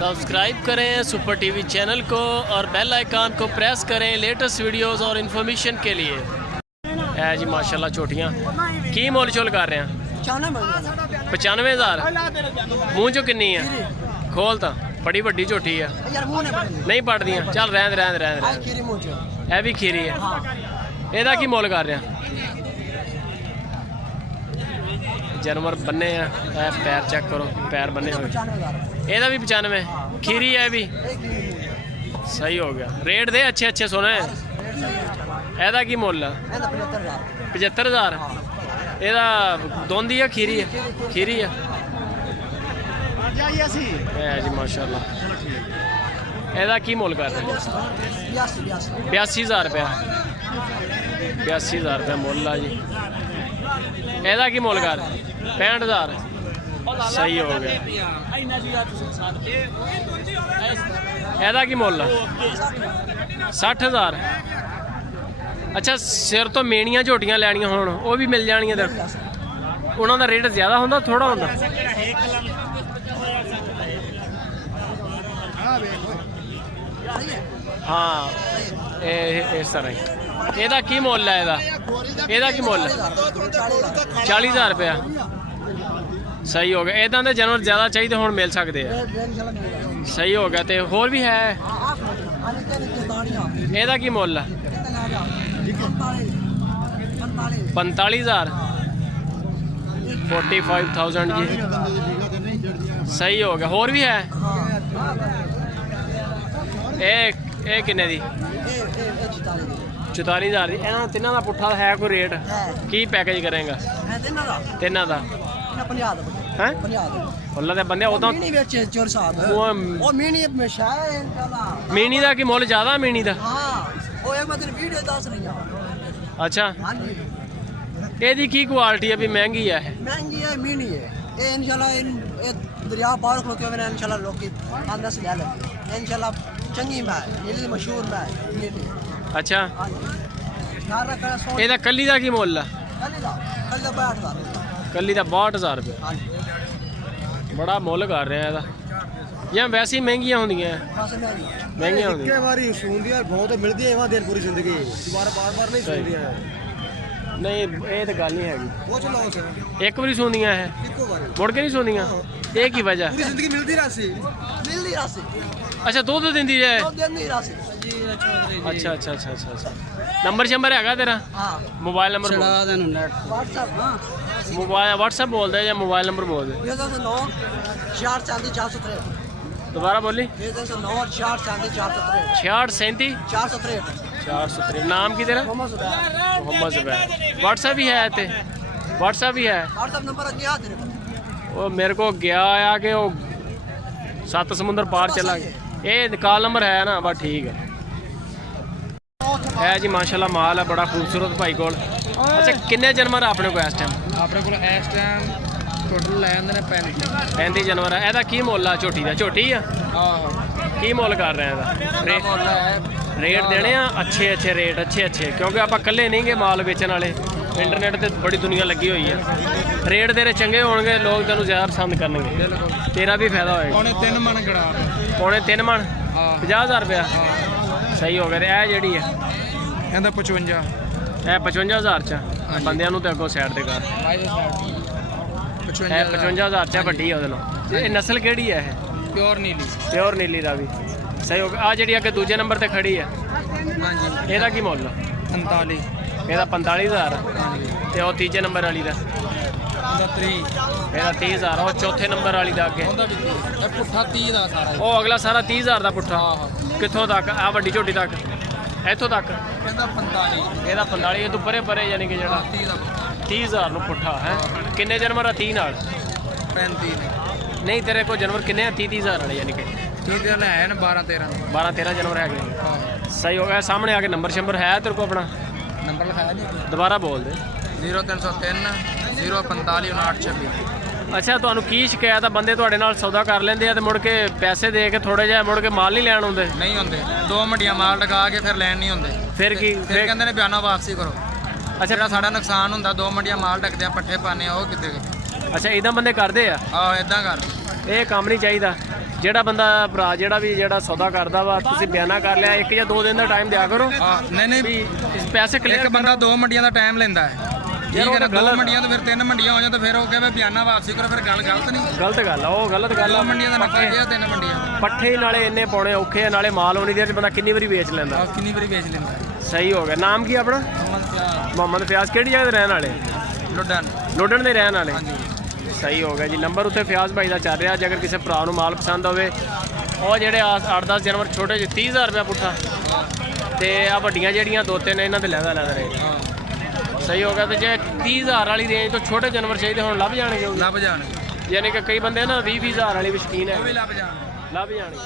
Subscribe करें super TV channel को और बेल आइकन को प्रेस करें लेटेस्ट वीडियोस और इन्फॉर्मेशन के लिए। है जी माशाल्लाह झोटियाँ की मुल चुल कर रहे हैं 95,000। मूँह चो किन्नी है खोल तो बड़ी वड्डी झोटी है नहीं पड़दियाँ चल रहन रहन रहन है भी खीरी है। ਇਹਦਾ ਕੀ ਮੁੱਲ ਕਰ ਰਿਹਾ जानवर बन्ने हैं पैर चेक करो पैर बन्ने हुए ਇਹਦਾ भी 95 खीरी है भी सही हो गया रेट दे अच्छे अच्छे सोने ਇਹਦਾ ਕੀ ਮੁੱਲ है 75,000 ਇਹਦਾ ਦੋਂਦੀ है खीरी है जी माशाल्लाह ਇਹਦਾ ਕੀ ਮੁੱਲ कर रहे 82,000 रुपया 82,000 रुपया मुल आ जी। ਇਹਦਾ ਕੀ ਮੁੱਲ ਕਰ 65,000 सही हो गया। ਇਹਦਾ ਕੀ ਮੁੱਲ 60,000। अच्छा सिर तो मेणियां झोटियां लैनियां होण ਉਹ भी मिल जानियां ਤੇ ਉਹਨਾਂ ਦਾ ਰੇਟ ਜ਼ਿਆਦਾ ਹੁੰਦਾ ਥੋੜਾ ਹੁੰਦਾ हाँ इस तरह ਇਹਦਾ ਕੀ ਮੁੱਲ ਹੈ ਇਹਦਾ ਕੀ ਮੁੱਲ 40,000 रुपया सही हो गया। इदां दे जानवर ज़्यादा चाहिए हुण मिल सकते हैं सही हो गया। तो होर भी है ਇਹਦਾ ਕੀ ਮੁੱਲ है 45,000 45,000 जी सही हो गया। होर भी है ਇਹ ਕਿੰਨੇ ਦੀ 44,000 ਦੀ। ਇਹਨਾਂ ਤਿੰਨਾਂ ਦਾ ਪੁੱਠਾ ਹੈ ਕੋਈ ਰੇਟ ਕੀ ਪੈਕੇਜ ਕਰੇਗਾ ਤਿੰਨਾਂ ਦਾ 50 ਹੈ 50 ਅੱਲਾ ਦੇ ਬੰਦੇ ਉਦੋਂ ਮੀਨੀ ਵਿੱਚ ਚੋਰ ਸਾਹਿਬ ਉਹ ਮੀਨੀ ਹਮੇਸ਼ਾ ਹੈ ਇਨਸ਼ਾਅੱਲਾ। ਮੀਨੀ ਦਾ ਕੀ ਮੁੱਲ ਜ਼ਿਆਦਾ ਮੀਨੀ ਦਾ ਹਾਂ ਉਹ ਇੱਕ ਮੈਂ ਤੈਨੂੰ ਵੀਡੀਓ ਦੱਸ ਰਹੀ ਹਾਂ। ਅੱਛਾ ਹਾਂਜੀ ਇਹਦੀ ਕੀ ਕੁਆਲਿਟੀ ਹੈ ਵੀ ਮਹਿੰਗੀ ਹੈ ਮਹਿੰਗੀ ਹੈ ਮੀਨੀ ਹੈ ਇਹ ਇਨਸ਼ਾਅੱਲਾ ਇਹ दरिया पार खलोते हुए इंशाल्लाह लोग की अंदर से ले लेंगे इंशाल्लाह चंगी मैं ये मशहूर मैं ये अच्छा ਇਹਦਾ ਕੱਲੀ ਦਾ ਕੀ ਮੁੱਲ ਆ ਕੱਲੀ ਦਾ 62,000 ਰੁਪਏ ਬੜਾ ਮੁੱਲ ਕਰ ਰਿਹਾ ਇਹਦਾ ਜਾਂ ਵੈਸੇ ਹੀ ਮਹਿੰਗੀਆਂ ਹੁੰਦੀਆਂ ਮਹਿੰਗੀਆਂ ਹੁੰਦੀਆਂ ਇੱਕ ਵਾਰੀ ਸੁਣਦੀਆਂ ਬਹੁਤ ਮਿਲਦੀ ਹੈ ਦਿਨ ਪੂਰੀ ਜ਼ਿੰਦਗੀ ਦੁਬਾਰਾ ਬਾਰ-ਬਾਰ ਨਹੀਂ ਸੁਣਦੀਆਂ नहीं ये तो गल नहीं हैगी एक बारी सुनिया है मुड़ के नहीं सुनिया ये की वजह अच्छा दो दिन है। अच्छा अच्छा अच्छा अच्छा अच्छा नंबर शंबर है तेरा मोबाइल नंबर मोबाइल व्हाट्सएप बोल दे या मोबाइल नंबर बोल दे दोबारा बोली 66 463 नाम की तेरा मोहम्मद ज़ुबैर। व्हाट्सएप भी है ते व्हाट्सएप भी है वो मेरे को गया आया कि वो 7 समुंदर पार चला गया ये निकाल नंबर है ना बस ठीक है जी माशाल्लाह माल है बड़ा खूबसूरत भाई को। अच्छा किन्ने जानवर अपने को इस टाइम अपने को इस टाइम टोटल लै जाते हैं 35 जानवर है। ਇਹਦਾ ਕੀ ਮੁੱਲ ਆ ਝੋਟੀ ਦਾ ਝੋਟੀ ਆ ਕੀ ਮੁੱਲ ਕਰ ਰਹੇ ਇਹਦਾ रेट देने अच्छे अच्छे रेट अच्छे क्योंकि आप कल्ले नहीं गए माल बेचने वाले इंटरनेट पर बड़ी दुनिया लगी हुई है। रेट तेरे चंगे होंगे लोग तेन ज़्यादा पसंद करेंगे तेरा भी फायदा होएगा। पौने 3 मन 50,000 रुपया सही हो गया। यह जी है 55,000 च बंद अगों सैड से कर 55,000 च वड्डी है। नस्ल केड़ी है प्योर नीली का भी सही हो गया। आ जी अगर दूजे नंबर पर खड़ी है ਇਹਦਾ ਕੀ ਮੁੱਲ 45 ਇਹਦਾ 45,000 ਤੇ ਉਹ ਤੀਜੇ ਨੰਬਰ ਵਾਲੀ ਦਾ ਇਹਦਾ 30,000 ਉਹ ਚੌਥੇ ਨੰਬਰ ਵਾਲੀ ਦਾ ਅੱਗੇ ਇਹ ਪੁੱਠਾ 30 ਦਾ ਸਾਰਾ ਉਹ ਅਗਲਾ ਸਾਰਾ 30,000 ਦਾ ਪੁੱਠਾ ਕਿੱਥੋਂ ਤੱਕ ਆ ਵੱਡੀ ਝੋਟੀ ਤੱਕ ਇੱਥੋਂ ਤੱਕ ਇਹਦਾ 45 ਇਹਦਾ 45 ਇਹ ਤੋਂ ਪਰੇ ਪਰੇ ਯਾਨੀ ਕਿ ਜਿਹੜਾ 30,000 ਨੂੰ ਪੁੱਠਾ ਹੈ। ਕਿੰਨੇ ਜਾਨਵਰ ਆ 30 ਨਾਲ 35 ਨਹੀਂ ਤੇਰੇ ਕੋਲ ਜਾਨਵਰ ਕਿੰਨੇ ਆ 30,000 ਵਾਲੇ ਯਾਨੀ ਕਿ 12-13 जानवर है सही हो गया। सामने आके नंबर शंबर है तेरे को अपना नंबर लिखाया नहीं दोबारा बोल दे 0303 045 5926। अच्छा ਤੁਹਾਨੂੰ ਕੀ ਸ਼ਿਕਾਇਤ ਆ ਬੰਦੇ ਤੁਹਾਡੇ ਨਾਲ ਸੌਦਾ ਕਰ ਲੈਂਦੇ ਆ ਤੇ ਮੁੜ ਕੇ ਪੈਸੇ ਦੇ ਕੇ ਥੋੜੇ ਜਿਹਾ ਮੁੜ ਕੇ ਮਾਲ ਨਹੀਂ ਲੈਣ ਹੁੰਦੇ ਨਹੀਂ ਹੁੰਦੇ 2 ਮੰਡੀਆਂ ਮਾਲ ਲਗਾ ਕੇ ਫਿਰ ਲੈਣ ਨਹੀਂ ਹੁੰਦੇ ਫਿਰ ਕੀ ਫਿਰ ਕਹਿੰਦੇ ਨੇ ਬਿਆਨਾ ਵਾਪਸੀ ਕਰੋ। ਅੱਛਾ ਜਿਹੜਾ ਸਾਡਾ ਨੁਕਸਾਨ ਹੁੰਦਾ 2 ਮੰਡੀਆਂ ਮਾਲ ਢੱਕਦੇ ਆ ਪੱਠੇ ਪਾਣੇ ਆ ਉਹ ਕਿੱਥੇ। ਅੱਛਾ ਇਦਾਂ ਬੰਦੇ ਕਰਦੇ ਆ ਆਹ ਇਦਾਂ ਕਰਦੇ ਇਹ ਕੰਮ ਨਹੀਂ ਚਾਹੀਦਾ ਜਿਹੜਾ ਬੰਦਾ ਭਰਾ ਜਿਹੜਾ ਸੌਦਾ ਕਰਦਾ ਵਾ, ਤੁਸੀਂ ਬਿਆਨਾ ਕਰ ਲਿਆ, 1 ਜਾਂ 2 ਦਿਨ ਦਾ ਟਾਈਮ ਦਿਆ ਕਰੋ। ਨਹੀਂ ਪੈਸੇ ਕਲੀਅਰ। ਇੱਕ ਬੰਦਾ 2 ਮੰਡੀਆਂ ਦਾ ਟਾਈਮ ਲੈਂਦਾ ਹੈ, ਜੇ 2 ਮੰਡੀਆਂ ਤੋਂ ਫਿਰ 3 ਮੰਡੀਆਂ ਹੋ ਜਾਣ ਤਾਂ ਫਿਰ ਉਹ ਕਹੇ ਬਿਆਨਾ ਵਾਪਸੀ ਕਰੋ, ਫਿਰ ਗੱਲ ਗਲਤ ਨਹੀਂ। ਗਲਤ ਗੱਲ ਆ, ਉਹ ਗਲਤ ਗੱਲ ਆ। 2 ਮੰਡੀਆਂ ਦਾ ਨਫਾ ਗਿਆ, 3 ਮੰਡੀਆਂ ਪੱਠੇ ਨਾਲੇ ਇੰਨੇ ਪਾਉਣੇ ਔਖੇ ਆ, ਨਾਲੇ ਮਾਲ ਹੋਣੀ ਦੇ ਬੰਦਾ ਕਿੰਨੀ ਵਾਰੀ ਵੇਚ ਲੈਂਦਾ। ਕਿੰਨੀ ਵਾਰੀ ਵੇਚ ਲੈਂਦਾ। ਸਹੀ ਹੋ ਗਿਆ। ਨਾਮ ਕੀ ਆਪਣਾ? ਮੁਹੰਮਦ ਫਿਆਜ਼। ਕਿਹੜੀ ਜਗ੍ਹਾ ਦੇ ਰਹਿਣ ਵਾਲੇ? ਲੋਡਨ ਦੇ ਰਹਿਣ ਵਾਲੇ। ਸਹੀ ਹੋ ਗਿਆ ਜੀ। ਨੰਬਰ ਉੱਤੇ ਫਿਆਜ਼ ਭਾਈ ਦਾ ਚੱਲ ਰਿਹਾ। ਜੇ ਅਗਰ ਕਿਸੇ ਭਰਾ ਨੂੰ ਮਾਲ ਪਸੰਦ ਹੋਵੇ, ਉਹ ਜਿਹੜੇ 8-10 ਜਾਨਵਰ ਛੋਟੇ ਜਿਹੇ 30,000 ਰੁਪਇਆ ਪੁੱਠਾ, ਤੇ ਆ ਵੱਡੀਆਂ ਜਿਹੜੀਆਂ 2-3 ਇਹਨਾਂ ਦੇ ਲੈਦਾ ਰੇਟ। ਸਹੀ ਹੋ ਗਿਆ। ਤੇ ਜੇ 30,000 ਵਾਲੀ ਰੇਂਜ ਤੋਂ ਛੋਟੇ ਜਾਨਵਰ ਚਾਹੀਦੇ ਹੁਣ ਲੱਭ ਜਾਣਗੇ। ਲੱਭ ਜਾਣਗੇ। ਯਾਨੀ ਕਿ ਕਈ ਬੰਦੇ ਨਾ 20,000 ਵਾਲੀ ਵੀ ਸ਼ੌਕੀਨ ਹੈ, ਲੱਭ ਜਾਣਗੇ। ਲੱਭ ਜਾਣਗੇ।